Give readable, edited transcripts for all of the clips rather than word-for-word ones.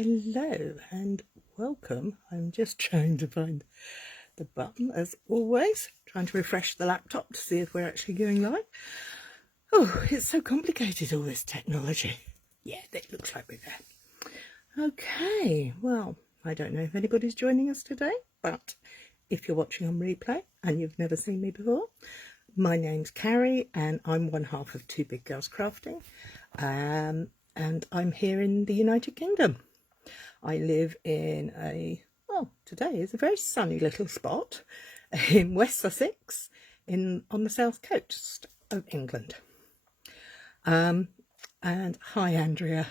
Hello and welcome. I'm just trying to find the button as always, trying to refresh the laptop to see if we're actually going live. Oh, it's so complicated, all this technology. Yeah, it looks like we're there. Okay, well, I don't know if anybody's joining us today, but if you're watching on replay and you've never seen me before, my name's Cary and I'm one half of Two Big Girls Crafting, and I'm here in the United Kingdom. I live in today is a very sunny little spot in West Sussex on the south coast of England. And hi, Andrea.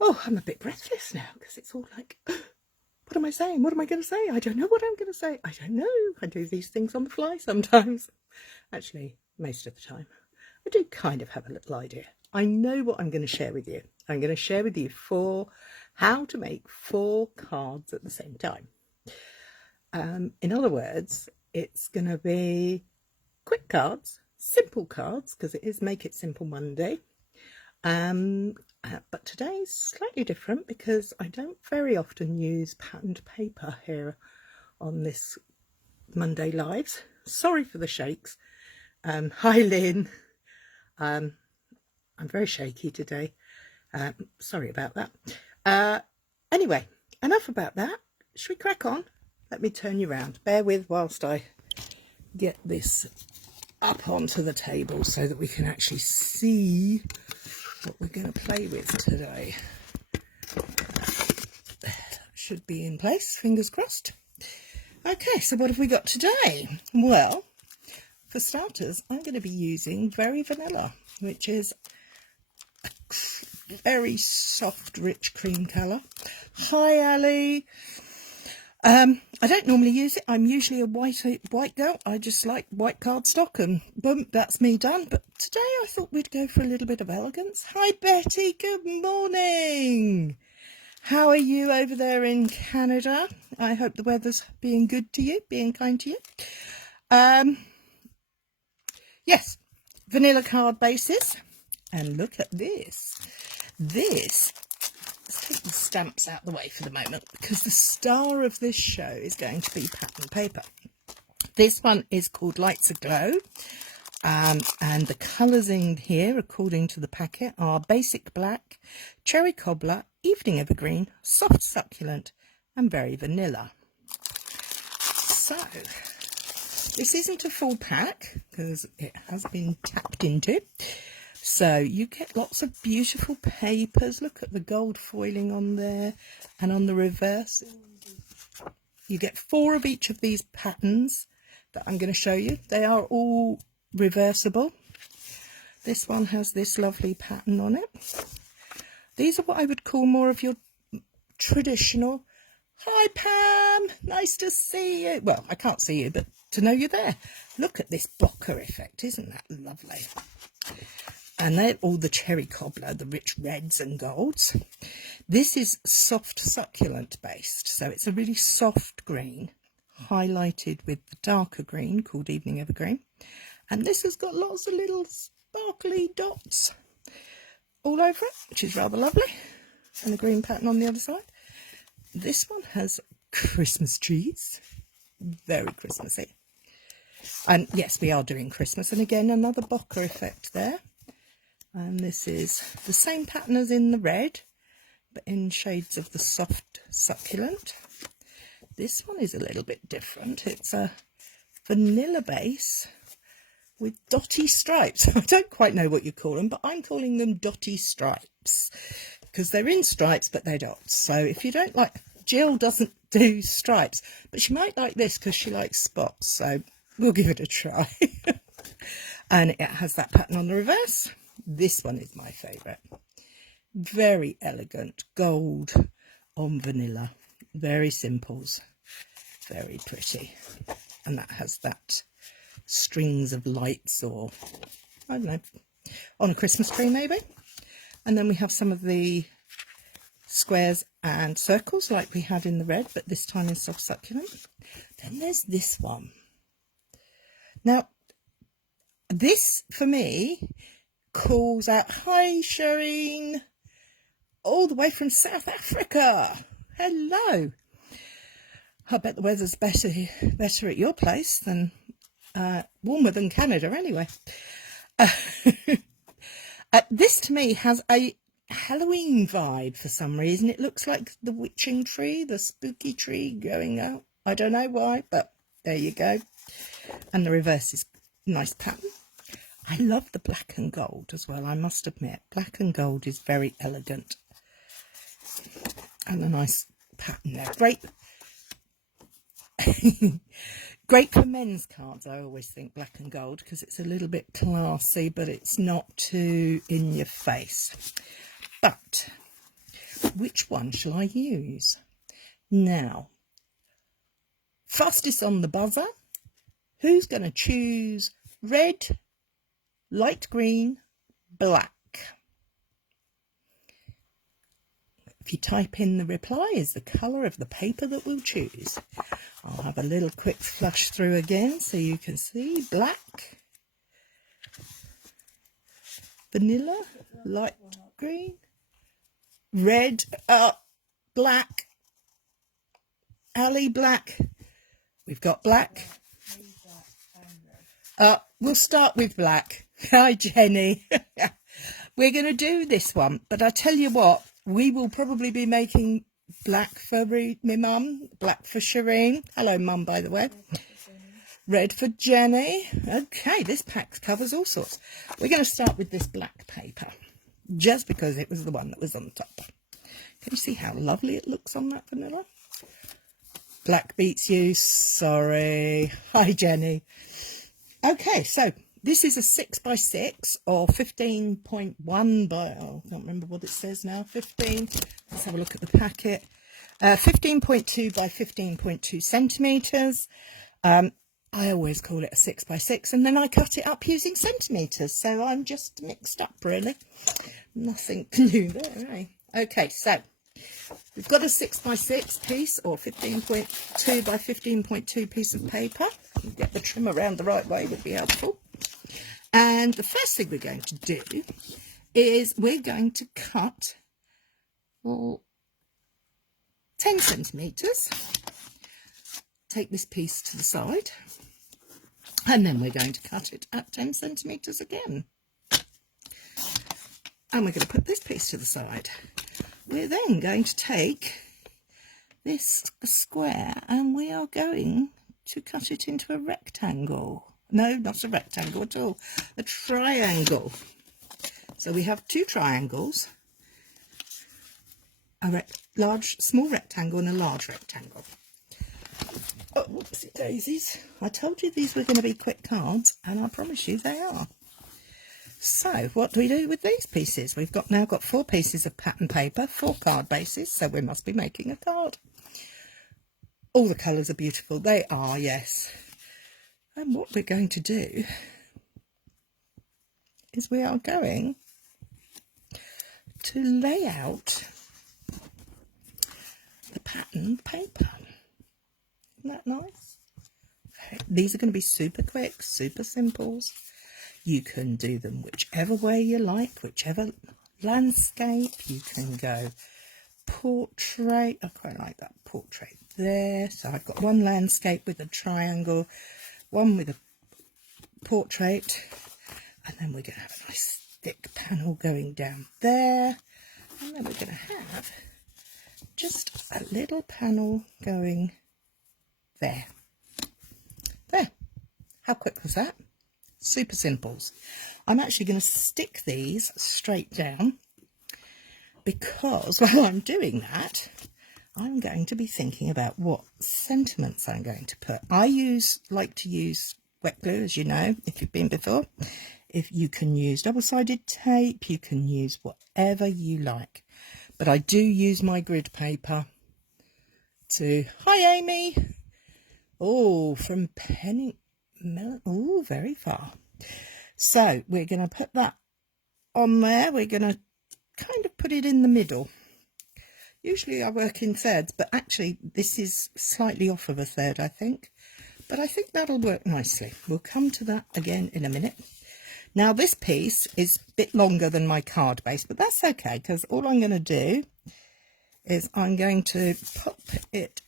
Oh, I'm a bit breathless now because it's all like, what am I saying? What am I going to say? I don't know what I'm going to say. I don't know. I do these things on the fly sometimes. Actually, most of the time. I do kind of have a little idea. I know what I'm going to share with you. I'm going to share with you how to make 4 cards at the same time. In other words, it's going to be quick cards, simple cards, because it is Make It Simple Monday. But today's slightly different because I don't very often use patterned paper here on this Monday Lives. Sorry for the shakes. Hi, Lynn. I'm very shaky today. Sorry about that. Anyway, enough about that. Should we crack on? Let me turn you around. Bear with whilst I get this up onto the table so that we can actually see what we're going to play with today. Should be in place, fingers crossed. Okay, so what have we got today? Well, for starters, I'm going to be using Very Vanilla, which is a very soft, rich cream colour. Hi, Ali. I don't normally use it. I'm usually a white girl. I just like white cardstock and boom, that's me done. But today I thought we'd go for a little bit of elegance. Hi, Betty. Good morning. How are you over there in Canada? I hope the weather's being good to you, being kind to you. Yes, vanilla card bases. And look at this. Let's take the stamps out of the way for the moment because the star of this show is going to be pattern paper. This one is called Lights Aglow, and the colours in here, according to the packet, are Basic Black, Cherry Cobbler, Evening Evergreen, Soft Succulent, and Very Vanilla. So, this isn't a full pack because it has been tapped into. So you get lots of beautiful papers. Look at the gold foiling on there, and on the reverse you get 4 of each of these patterns that I'm going to show you. They are all reversible. This one has this lovely pattern on it. These are what I would call more of your traditional, hi Pam, nice to see you. Well, I can't see you, but to know you're there. Look at this bokeh effect, isn't that lovely? And they're all the Cherry Cobbler, the rich reds and golds. This is soft succulent based, so it's a really soft green, highlighted with the darker green called Evening Evergreen. And this has got lots of little sparkly dots all over it, which is rather lovely. And a green pattern on the other side. This one has Christmas trees, very Christmassy. And yes, we are doing Christmas. And again, another bokeh effect there. And this is the same pattern as in the red, but in shades of the soft succulent. This one is a little bit different. It's a vanilla base with dotty stripes. I don't quite know what you call them, but I'm calling them dotty stripes because they're in stripes, but they're dots. So if you don't like, Jill doesn't do stripes, but she might like this because she likes spots. So we'll give it a try. And it has that pattern on the reverse. This one is my favourite. Very elegant, gold on vanilla. Very simples, very pretty. And that has that strings of lights, or I don't know, on a Christmas tree maybe. And then we have some of the squares and circles like we had in the red, but this time in soft succulent. Then there's this one. Now, this for me calls out, hi Shireen, all the way from South Africa. Hello. I bet the weather's better at your place than warmer than Canada anyway. This to me has a Halloween vibe for some reason. It looks like the witching tree, the spooky tree going out. I don't know why, but there you go. And the reverse is nice pattern. I love the black and gold as well, I must admit. Black and gold is very elegant. And a nice pattern there. Great. Great for men's cards, I always think, black and gold, because it's a little bit classy, but it's not too in your face. But which one shall I use? Now, fastest on the buzzer. Who's going to choose red, light green, black? If you type in the reply is the colour of the paper that we'll choose. I'll have a little quick flush through again so you can see. Black, vanilla, light green, red, black, Ali, black. We've got black. We'll start with black. Hi, Jenny. We're going to do this one, but I tell you what, we will probably be making black for my mum, black for Shireen. Hello, mum, by the way. Red for Jenny. Okay, this pack covers all sorts. We're going to start with this black paper, just because it was the one that was on top. Can you see how lovely it looks on that vanilla? Black beats you, sorry. Hi, Jenny. Okay, so this is a 6x6 or 15.1 by, I can't remember what it says now, 15. Let's have a look at the packet. 15.2 by 15.2 centimetres. I always call it a 6x6 and then I cut it up using centimetres. So I'm just mixed up, really. Nothing new there, eh? Okay, so we've got a 6x6 piece or 15.2 by 15.2 piece of paper. Get the trim around the right way would be helpful. And the first thing we're going to do is we're going to cut 10 centimetres. Take this piece to the side. And then we're going to cut it at 10 centimetres again. And we're going to put this piece to the side. We're then going to take this square and we are going to cut it into a rectangle. No, not a rectangle at all, a triangle. So we have two triangles, a small rectangle and a large rectangle. Oh, whoopsie daisies. I told you these were going to be quick cards, and I promise you they are. So what do we do with these pieces? We've now got 4 pieces of pattern paper, 4 card bases, so we must be making a card. All the colours are beautiful. They are, yes. And what we're going to do is we are going to lay out the pattern paper. Isn't that nice? These are going to be super quick, super simples. You can do them whichever way you like, whichever landscape. You can go portrait. I quite like that portrait there. So I've got one landscape with a triangle, one with a portrait, and then we're going to have a nice thick panel going down there, and then we're going to have just a little panel going there. There. How quick was that? Super simples. I'm actually going to stick these straight down because while I'm doing that, I'm going to be thinking about what sentiments I'm going to put. I like to use wet glue, as you know, if you've been before. If you can use double-sided tape, you can use whatever you like. But I do use my grid paper to... Hi, Amy! Oh, from Penny Melon. Oh, very far. So we're going to put that on there. We're going to kind of put it in the middle. Usually I work in thirds, but actually this is slightly off of a third, I think. But I think that'll work nicely. We'll come to that again in a minute. Now this piece is a bit longer than my card base, but that's okay, because all I'm going to do is I'm going to pop it.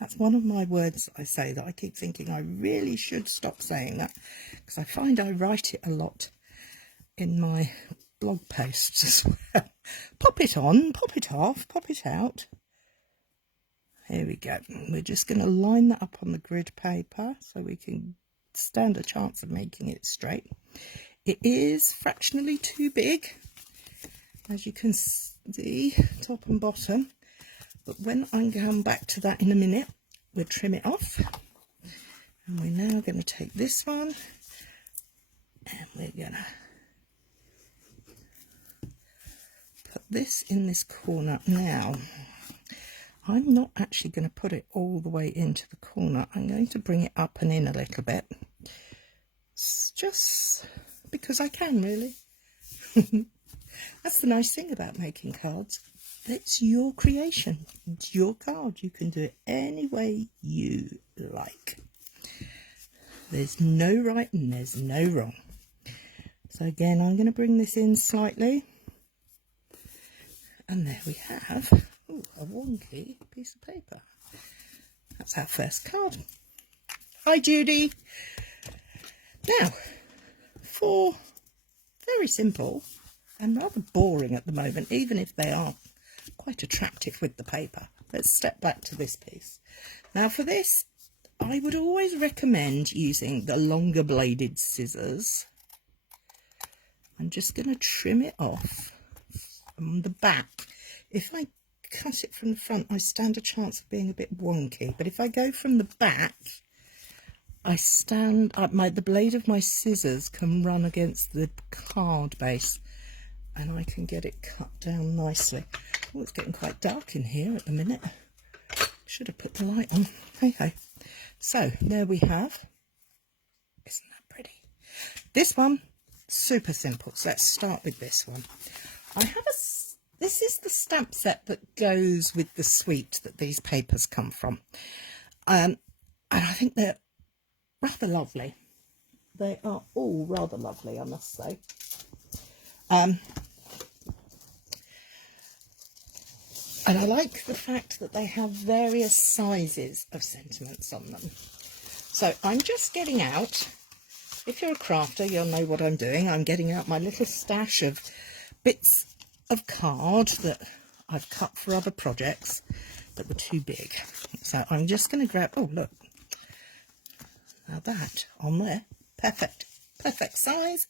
That's one of my words I say that I keep thinking I really should stop saying that, because I find I write it a lot in my blog posts as well. Pop it on, pop it off, pop it out. Here we go. We're just going to line that up on the grid paper so we can stand a chance of making it straight. It is fractionally too big, as you can see, top and bottom. But when I come back to that in a minute, we'll trim it off. And we're now going to take this one and we're going to put this in this corner. Now, I'm not actually going to put it all the way into the corner. I'm going to bring it up and in a little bit. It's just because I can, really. That's the nice thing about making cards. It's your creation. It's your card. You can do it any way you like. There's no right and there's no wrong. So again, I'm going to bring this in slightly. And there we have a wonky piece of paper. That's our first card. Hi, Judy. Now, for very simple and rather boring at the moment, even if they are quite attractive with the paper. Let's step back to this piece. Now for this, I would always recommend using the longer bladed scissors. I'm just going to trim it off from the back. If I cut it from the front, I stand a chance of being a bit wonky, but if I go from the back, the blade of my scissors can run against the card base and I can get it cut down nicely. Oh, it's getting quite dark in here at the minute. Should have put the light on. Hey. So there we have. Isn't that pretty? This one, super simple. So let's start with this one. This is the stamp set that goes with the suite that these papers come from. And I think they're rather lovely. They are all rather lovely, I must say. And I like the fact that they have various sizes of sentiments on them. So I'm just getting out, if you're a crafter, you'll know what I'm doing. I'm getting out my little stash of bits of card that I've cut for other projects that were too big. So I'm just going to grab, oh look, now that on there, perfect size.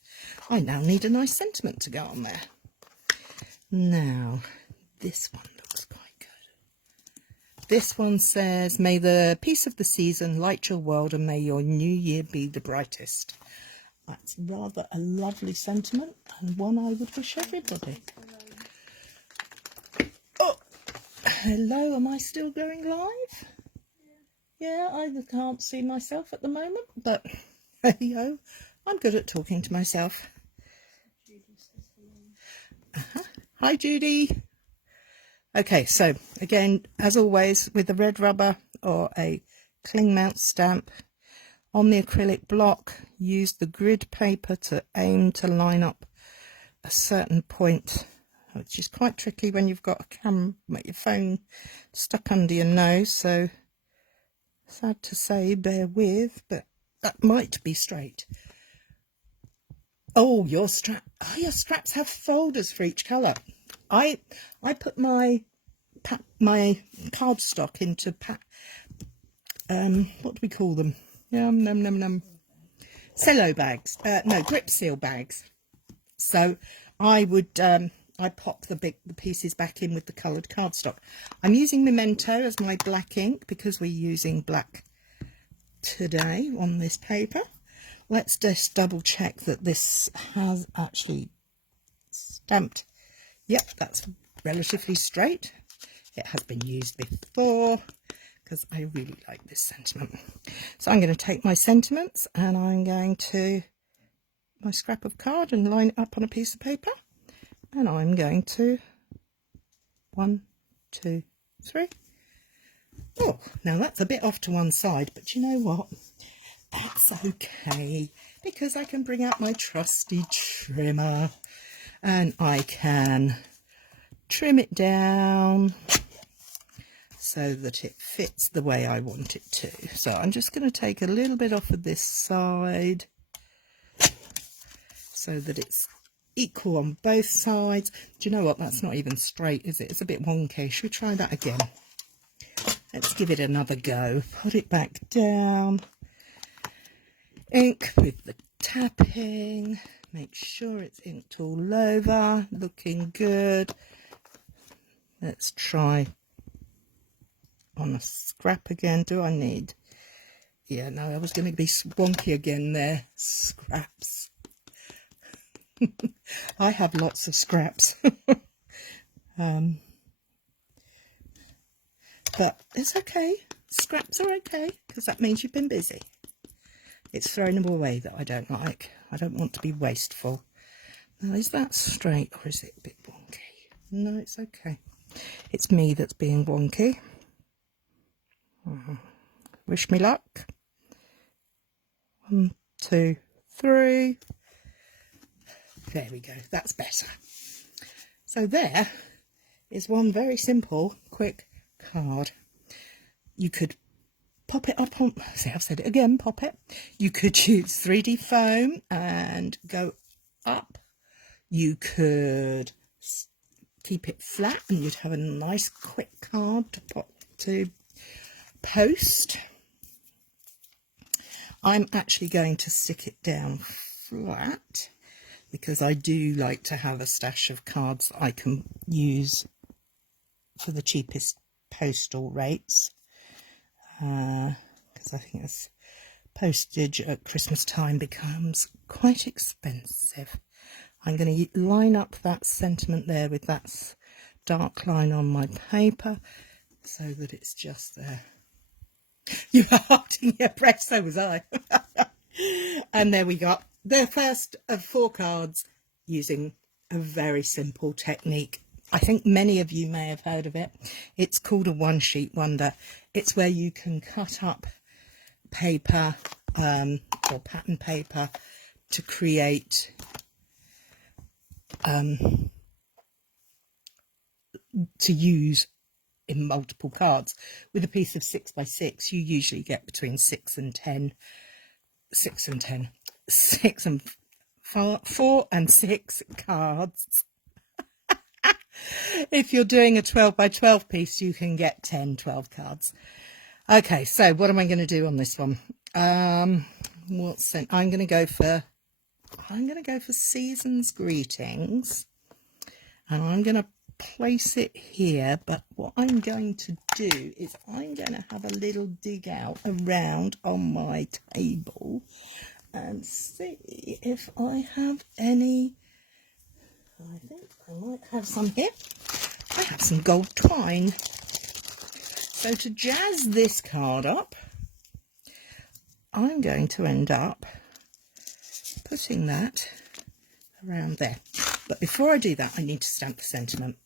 I now need a nice sentiment to go on there. Now, this one looks quite good. This one says, may the peace of the season light your world and may your new year be the brightest. That's rather a lovely sentiment and one I would wish everybody. Oh, hello, am I still going live? Yeah, I can't see myself at the moment, but hey yo, I'm good at talking to myself. Hi Judy. Okay, so again, as always, with the red rubber or a cling mount stamp on the acrylic block, use the grid paper to aim to line up a certain point, which is quite tricky when you've got your phone stuck under your nose. So sad to say, bear with, but that might be straight. Oh, your straps have folders for each colour. I put my cardstock into what do we call them? Cello bags. No, grip seal bags. So I would I pop the pieces back in with the coloured cardstock. I'm using Memento as my black ink because we're using black today on this paper. Let's just double check that this has actually stamped. Yep, that's relatively straight. It has been used before because I really like this sentiment. So I'm going to take my sentiments and I'm going to my scrap of card and line it up on a piece of paper. And I'm going to 1, 2, 3. Oh, now that's a bit off to one side, but you know what? That's okay. because I can bring out my trusty trimmer and I can trim it down so that it fits the way I want it to. So I'm just going to take a little bit off of this side so that it's equal on both sides. Do you know what? That's not even straight, is it? It's a bit wonky. Should we try that again? Let's give it another go. Put it back down. Ink with the tapping. Make sure it's inked all over. Looking good. Let's try on a scrap again. Do I need... Yeah, no, I was going to be wonky again there. Scraps. I have lots of scraps. But it's okay. Scraps are okay, because that means you've been busy. It's throwing them away that I don't like. I don't want to be wasteful. Now, is that straight or is it a bit wonky? No, it's okay. It's me that's being wonky. Wish me luck. 1, 2, 3. There we go. That's better. So there is one very simple, quick card. You could pop it up on, see, I've said it again, pop it. You could use 3D foam and go up. You could keep it flat and you'd have a nice quick card to pop to post. I'm actually going to stick it down flat because I do like to have a stash of cards that I can use for the cheapest postal rates, because I think this postage at Christmas time becomes quite expensive. I'm going to line up that sentiment there with that dark line on my paper so that it's just there. You are holding your breath, so was I. And there we got the first of 4 cards using a very simple technique. I think many of you may have heard of it. It's called a one-sheet wonder. It's where you can cut up paper or pattern paper to create to use in multiple cards. With a piece of 6 by 6, you usually get between 6 and 4 and 6 cards. If you're doing a 12 by 12 piece, you can get 12 cards. Okay, so what am I going to do on this one? I'm going to go for Season's Greetings, and I'm going to place it here. But what I'm going to do is I'm going to have a little dig out around on my table and see if I have any. I think I might have some here. I have some gold twine. So to jazz this card up, I'm going to end up putting that around there. But before I do that, I need to stamp the sentiment.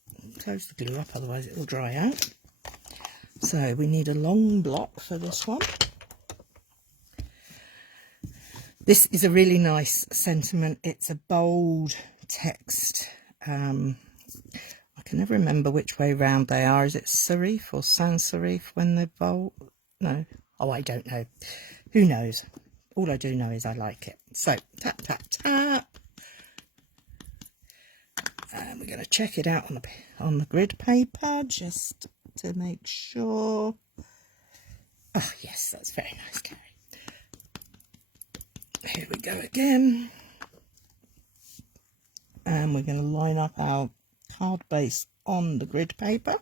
Close the glue up, otherwise it will dry out. So we need a long block for this one. This is a really nice sentiment. It's a bold text. I can never remember which way round they are. Is it serif or sans serif when they're bold? No. Oh, I don't know. Who knows? All I do know is I like it. So tap, tap, tap. And we're going to check it out on the grid paper just to make sure. Oh, yes, that's very nice, Cary. Here we go again. And we're going to line up our card base on the grid paper.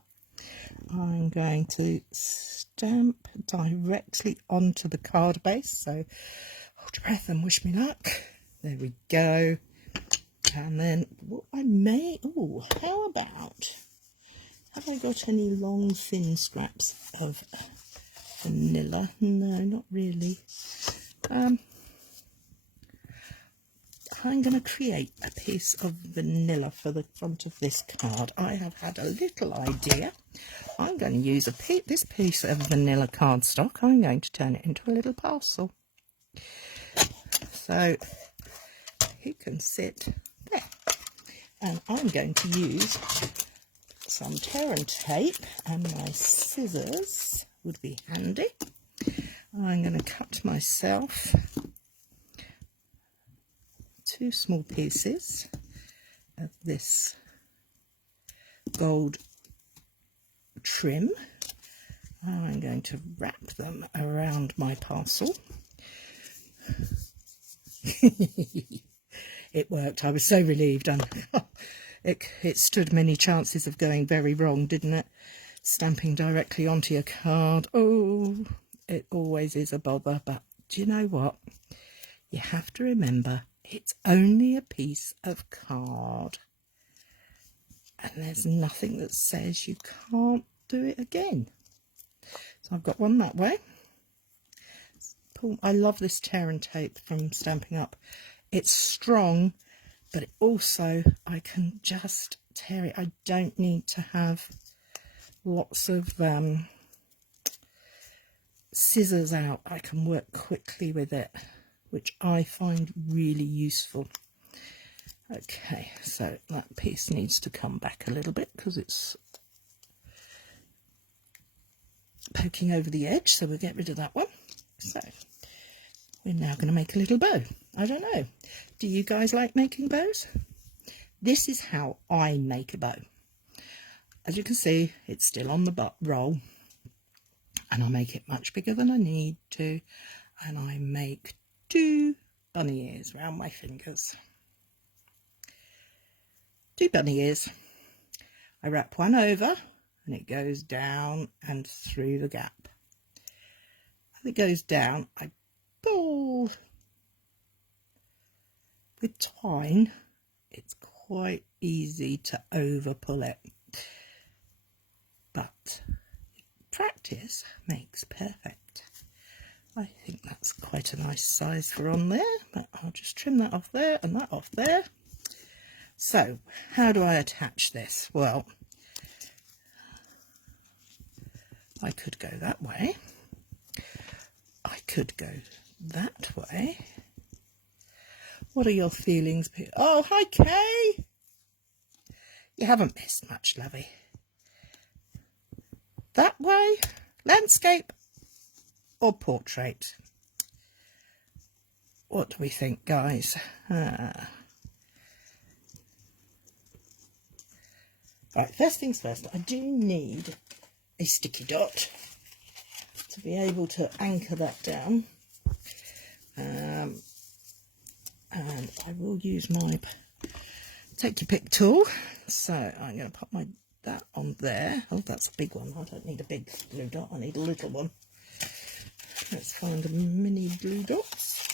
I'm going to stamp directly onto the card base. So hold your breath and wish me luck. There we go. And then what I may, oh, how about, have I got any long thin scraps of vanilla? No, not really. I'm going to create a piece of vanilla for the front of this card. I have had a little idea. I'm going to use this piece of vanilla cardstock. I'm going to turn it into a little parcel. So so he can sit there. And I'm going to use some tear and tape, and my scissors would be handy. I'm going to cut myself 2 small pieces of this gold trim. I'm going to wrap them around my parcel. It worked. I was so relieved. It stood many chances of going very wrong, didn't it? Stamping directly onto your card. Oh, it always is a bother. But do you know what? You have to remember, it's only a piece of card. And there's nothing that says you can't do it again. So I've got one that way. I love this tear and tape from Stamping Up. It's strong, but also I can just tear it. I don't need to have lots of scissors out. I can work quickly with it, which I find really useful. Okay, so that piece needs to come back a little bit because it's poking over the edge, so we'll get rid of that one. So we're now going to make a little bow. I don't know, do you guys like making bows? This is how I make a bow. As you can see, it's still on the roll, and I make it much bigger than I need to, and I make 2 bunny ears around my fingers. 2 bunny ears. I wrap one over and it goes down and through the gap. As it goes down, I pull. With twine, it's quite easy to over pull it, but practice makes perfect. I think that's quite a nice size for on there, but I'll just trim that off there and that off there. So how do I attach this? Well, I could go that way. I could go that way. What are your feelings? Oh, hi, Kay. You haven't missed much, lovey. That way, landscape or portrait? What do we think, guys? Right, first things first, I do need a sticky dot to be able to anchor that down. And I will use my take your pick tool. So I'm going to pop that on there. Oh, that's a big one. I don't need a big glue dot. I need a little one. Let's find the mini glue dots.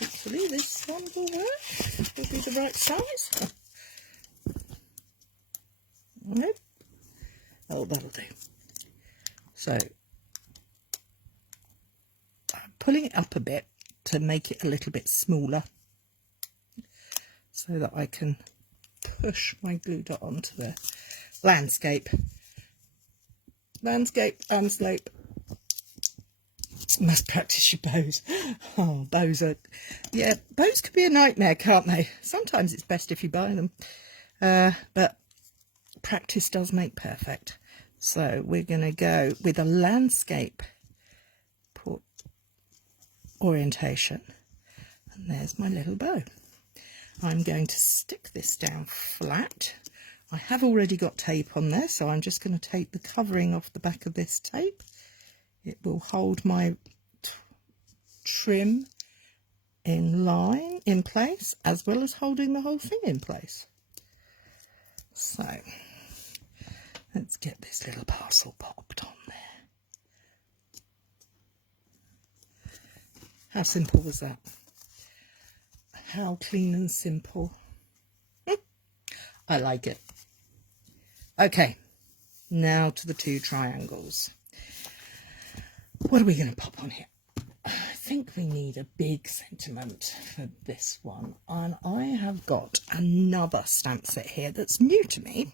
Hopefully this one will work. Will be the right size. No. Oh, that'll do. So I'm pulling it up a bit to make it a little bit smaller so that I can push my glue dot onto the landscape and slope. Must practice your bows. Oh, bows can be a nightmare, can't they? Sometimes it's best if you buy them, but practice does make perfect. So we're going to go with a landscape orientation, and there's my little bow. I'm going to stick this down flat. I have already got tape on there, so I'm just going to take the covering off the back of this tape. It will hold my trim in place, as well as holding the whole thing in place. So let's get this little parcel popped on there. How simple was that? How clean and simple. I like it. Okay, now to the 2 triangles. What are we going to pop on here? I think we need a big sentiment for this one. And I have got another stamp set here that's new to me,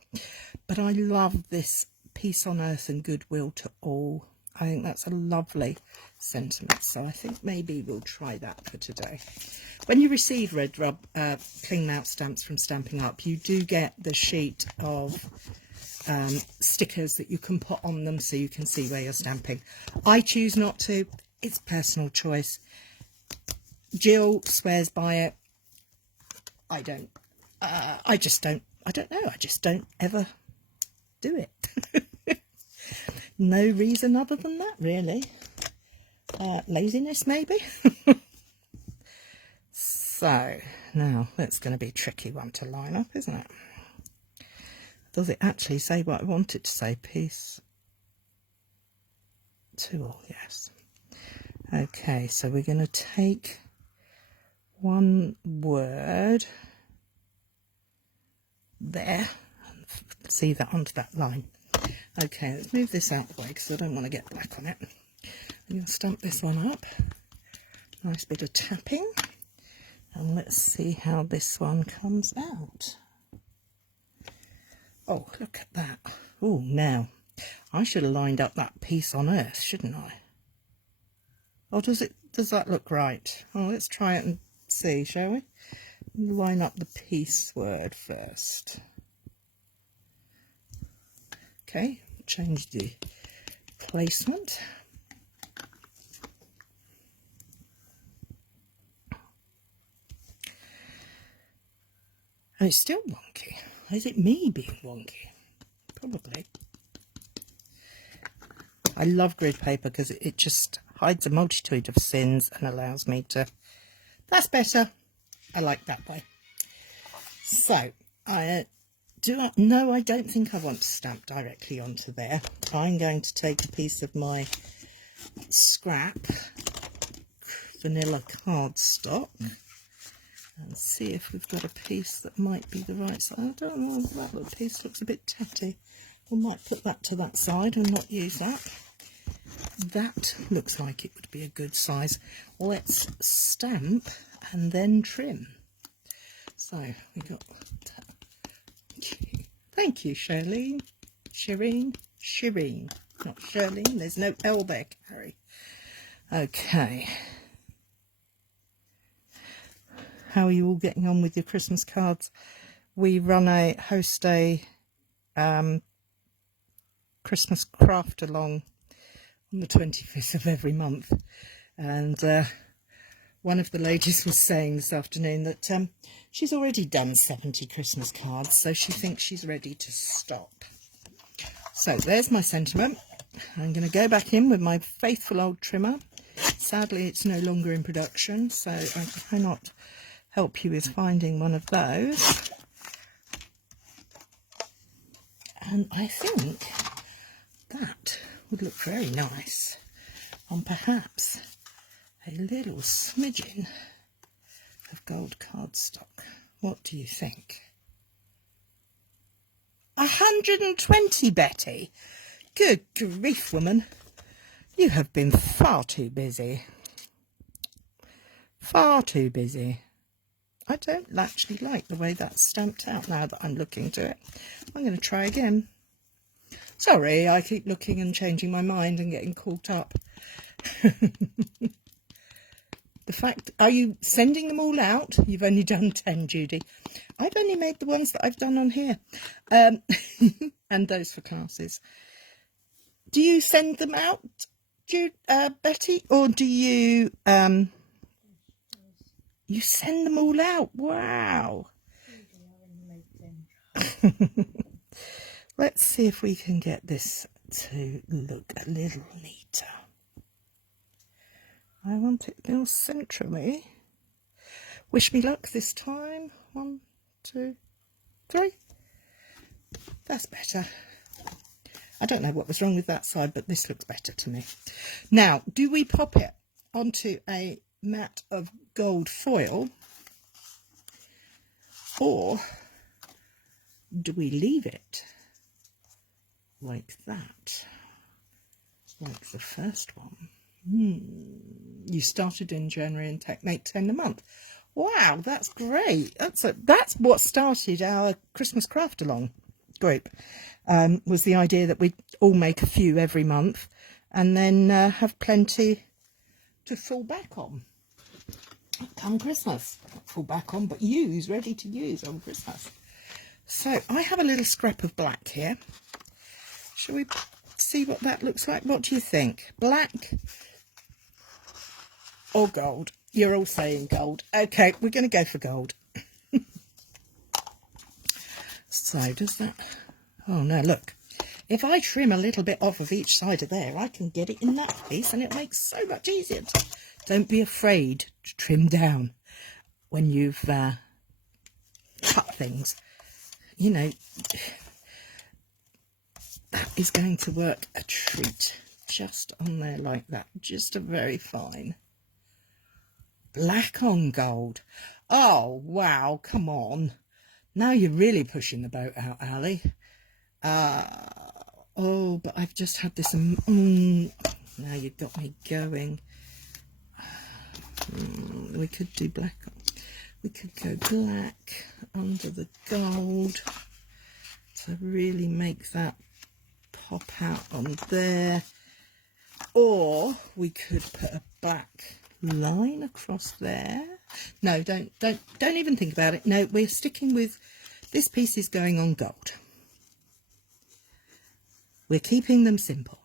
but I love this Peace on Earth and Goodwill to All. I think that's a lovely sentiment. So I think maybe we'll try that for today. When you receive red rub clean out stamps from Stampin' Up, you do get the sheet of stickers that you can put on them so you can see where you're stamping. I choose not to. It's personal choice. Jill swears by it. I don't. I just don't. I don't know. I just don't ever do it. No reason other than that, really. Laziness, maybe. So now that's going to be a tricky one to line up, isn't it? Does it actually say what I want it to say? Piece 2 all, yes. Okay, so we're going to take one word there and see that onto that line. Okay, let's move this out of the way because I don't want to get black on it. I'm going to stamp this one up. Nice bit of tapping. And let's see how this one comes out. Oh, look at that. Oh, now, I should have lined up that piece on earth, shouldn't I? Or does that look right? Oh, let's try it and see, shall we? Line up the piece word first. Okay, change the placement. And it's still wonky. Is it me being wonky? Probably. I love grid paper because it just hides a multitude of sins and allows me to... That's better. I like that way. So, I don't think I want to stamp directly onto there. I'm going to take a piece of my scrap vanilla cardstock and see if we've got a piece that might be the right side. I don't know, that little piece looks a bit tatty. We might put that to that side and not use that. That looks like it would be a good size. Let's stamp and then trim. So we got that. Thank you, Shireen. Shireen, not Shirlene. There's no L there, Cary. Okay. How are you all getting on with your Christmas cards? We host a Christmas craft along on the 25th of every month, and one of the ladies was saying this afternoon that she's already done 70 Christmas cards, so she thinks she's ready to stop. So there's my sentiment. I'm going to go back in with my faithful old trimmer. Sadly, it's no longer in production, so I cannot help you with finding one of those. And I think that would look very nice on perhaps a little smidgen of gold cardstock. What do you think? 120, Betty? Good grief, woman. You have been far too busy. Far too busy. I don't actually like the way that's stamped out now that I'm looking to it. I'm going to try again. Sorry, I keep looking and changing my mind and getting caught up. The fact, are you sending them all out? You've only done 10, Judy. I've only made the ones that I've done on here. And those for classes. Do you send them out, Betty? Or do you... you send them all out? Wow. Let's see if we can get this to look a little neater. I want it more centrally. Wish me luck this time. 1, 2, 3. That's better. I don't know what was wrong with that side, but this looks better to me. Now, do we pop it onto a mat of gold foil, or do we leave it like that, like the first one? You started in January and make 10 a month. Wow, that's great. That's what started our Christmas craft along group. Was the idea that we'd all make a few every month and then have plenty to fall back on come Christmas. Not fall back on, but use, ready to use on Christmas. So I have a little scrap of black here. Shall we see what that looks like? What do you think? Black or gold? You're all saying gold. Okay, we're going to go for gold. So does that... Oh no, look. If I trim a little bit off of each side of there, I can get it in that piece, and it makes so much easier. Don't be afraid to trim down when you've cut things. You know, that is going to work a treat. Just on there like that. Just a very fine. Black on gold. Oh, wow, come on. Now you're really pushing the boat out, Ali. Oh, but I've just had this... now you've got me going. We could do black. We could go black under the gold to really make that pop out on there. Or we could put a black line across there. No, don't even think about it. No, we're sticking with this piece is going on gold. We're keeping them simple.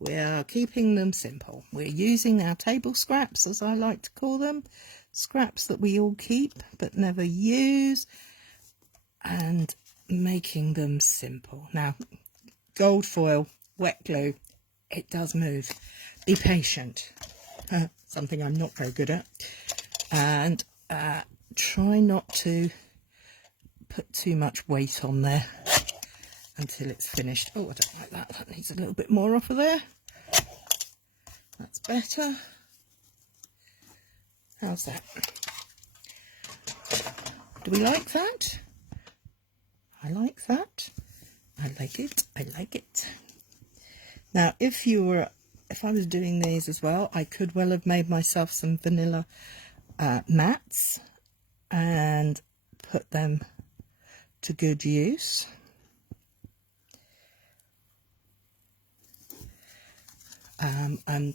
We are keeping them simple. We're using our table scraps, as I like to call them, scraps that we all keep but never use, and making them simple. Now, gold foil, wet glue, it does move. Be patient. Something I'm not very good at. And try not to put too much weight on there until it's finished. Oh, I don't like that. That needs a little bit more off of there. That's better. How's that? Do we like that? I like that. I like it. I like it. Now, if I was doing these as well, I could well have made myself some vanilla mats and put them to good use. And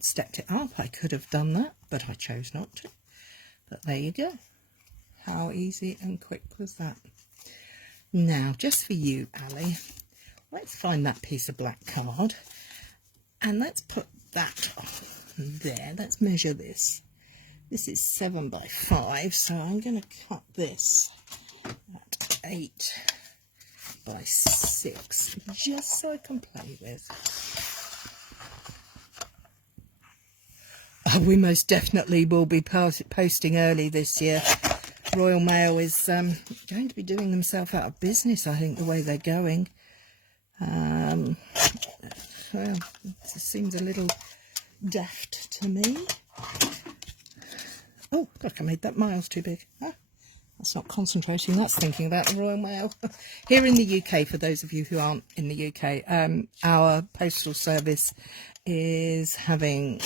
stepped it up. I could have done that, but I chose not to. But there you go. How easy and quick was that? Now, just for you, Ali, let's find that piece of black card and let's put that on there. Let's measure this. This is 7 by 5, so I'm going to cut this at 8 by 6, just so I can play with. We most definitely will be posting early this year. Royal Mail is going to be doing themselves out of business, I think, the way they're going. Well, it seems a little daft to me. Oh, look, I made that miles too big. Huh? That's not concentrating, that's thinking about the Royal Mail. Here in the UK, for those of you who aren't in the UK, our postal service is having...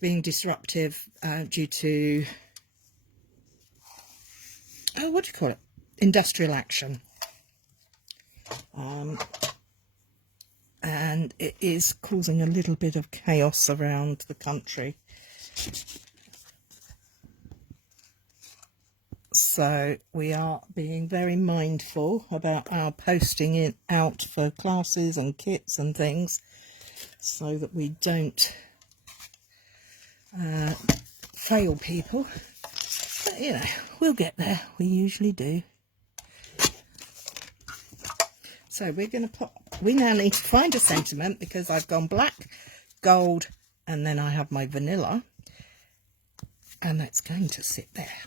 being disruptive due to what do you call it, industrial action, and it is causing a little bit of chaos around the country. So we are being very mindful about our posting it out for classes and kits and things, so that we don't fail people. But, you know, we'll get there. We usually do. So we're going to we now need to find a sentiment, because I've gone black, gold, and then I have my vanilla. And that's going to sit there.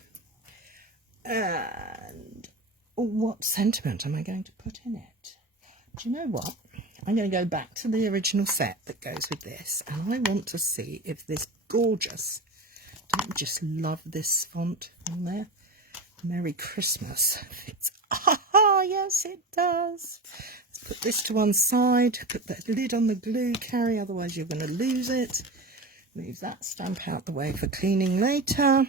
And what sentiment am I going to put in it? Do you know what? I'm going to go back to the original set that goes with this, and I want to see if this gorgeous, don't you just love this font on there? Merry Christmas fits. Ah, yes it does. Let's put this to one side, put the lid on the glue, Cary, otherwise you're going to lose it. Move that stamp out the way for cleaning later,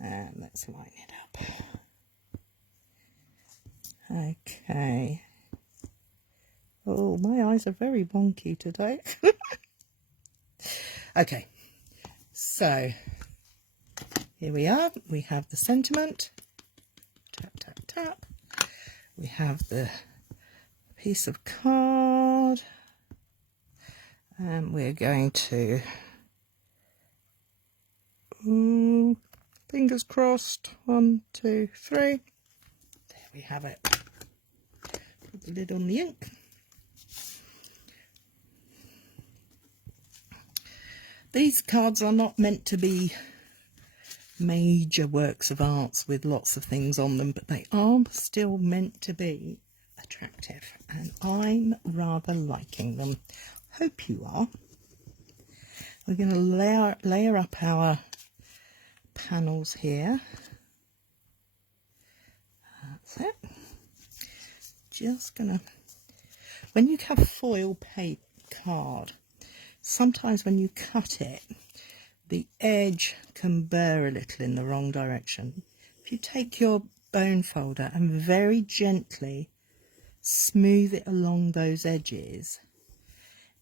and let's line it up. Okay. Oh, Oh, my eyes are very wonky today. Okay, so here we are. We have the sentiment. Tap, tap, tap. We have the piece of card. And we're going to, fingers crossed, 1, 2, 3. There we have it. Put the lid on the ink. These cards are not meant to be major works of arts with lots of things on them, but they are still meant to be attractive, and I'm rather liking them. Hope you are. We're going to layer up our panels here. That's it. Just gonna, when you have foil paper card, sometimes when you cut it, the edge can burr a little in the wrong direction. If you take your bone folder and very gently smooth it along those edges,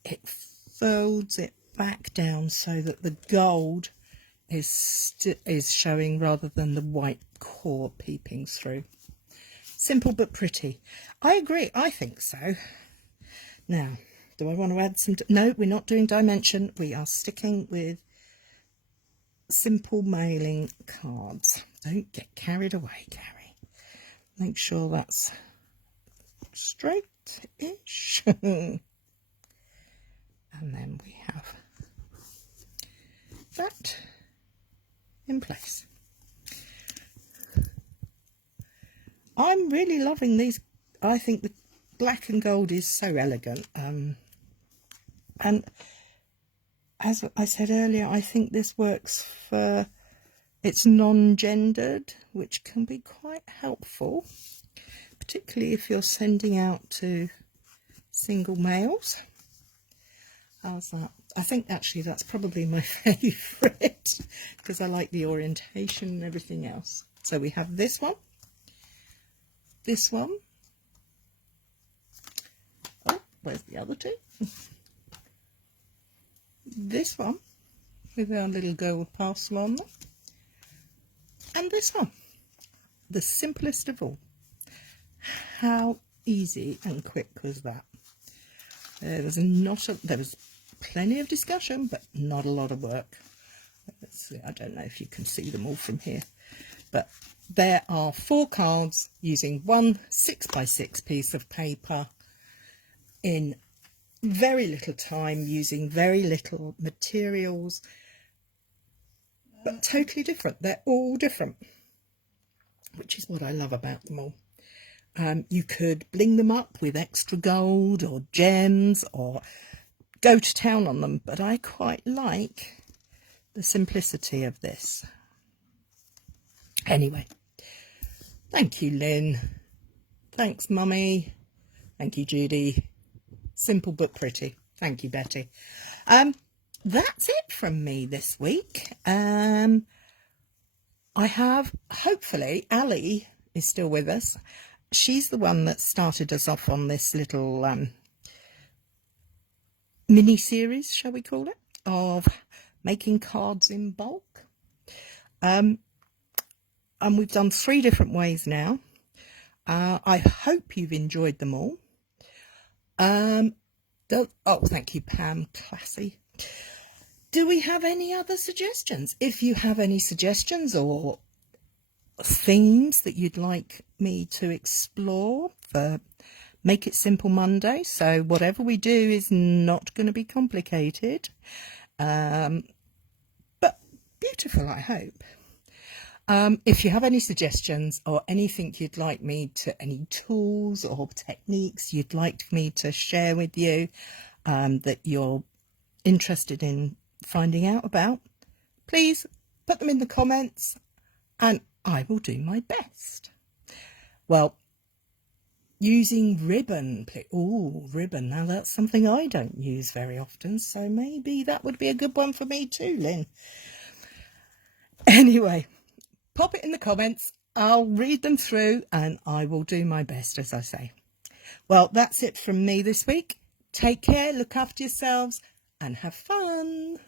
it folds it back down so that the gold is showing rather than the white core peeping through. Simple but pretty. I agree, I think so. Now, do I want to add some... No, we're not doing dimension. We are sticking with simple mailing cards. Don't get carried away, Cary. Make sure that's straight-ish. And then we have that in place. I'm really loving these. I think the black and gold is so elegant. And as I said earlier, I think this works for, it's non-gendered, which can be quite helpful, particularly if you're sending out to single males. How's that? I think actually that's probably my favourite because I like the orientation and everything else. So we have this one, oh, where's the other two? This one with our little gold parcel on them, and this one, the simplest of all. How easy and quick was that? There was plenty of discussion, but not a lot of work. Let's see, I don't know if you can see them all from here, but there are 4 cards using one 6x6 piece of paper in very little time, using very little materials, but totally different. They're all different, which is what I love about them all. You could bling them up with extra gold or gems or go to town on them, but I quite like the simplicity of this. Anyway, thank you, Lynn. Thanks, Mummy. Thank you, Judy. Simple but pretty. Thank you, Betty. That's it from me this week. I have, hopefully, Ali is still with us. She's the one that started us off on this little mini-series, shall we call it, of making cards in bulk. And we've done 3 different ways now. I hope you've enjoyed them all. Oh, thank you, Pam. Classy. Do we have any other suggestions? If you have any suggestions or themes that you'd like me to explore for Make It Simple Monday, so whatever we do is not going to be complicated, but beautiful, I hope. If you have any suggestions or anything you'd like me to, any tools or techniques you'd like me to share with you that you're interested in finding out about, please put them in the comments and I will do my best. Well, using ribbon. Oh, ribbon. Now that's something I don't use very often, so maybe that would be a good one for me too, Lynn. Anyway, pop it in the comments. I'll read them through and I will do my best, as I say. Well, that's it from me this week. Take care, look after yourselves, and have fun.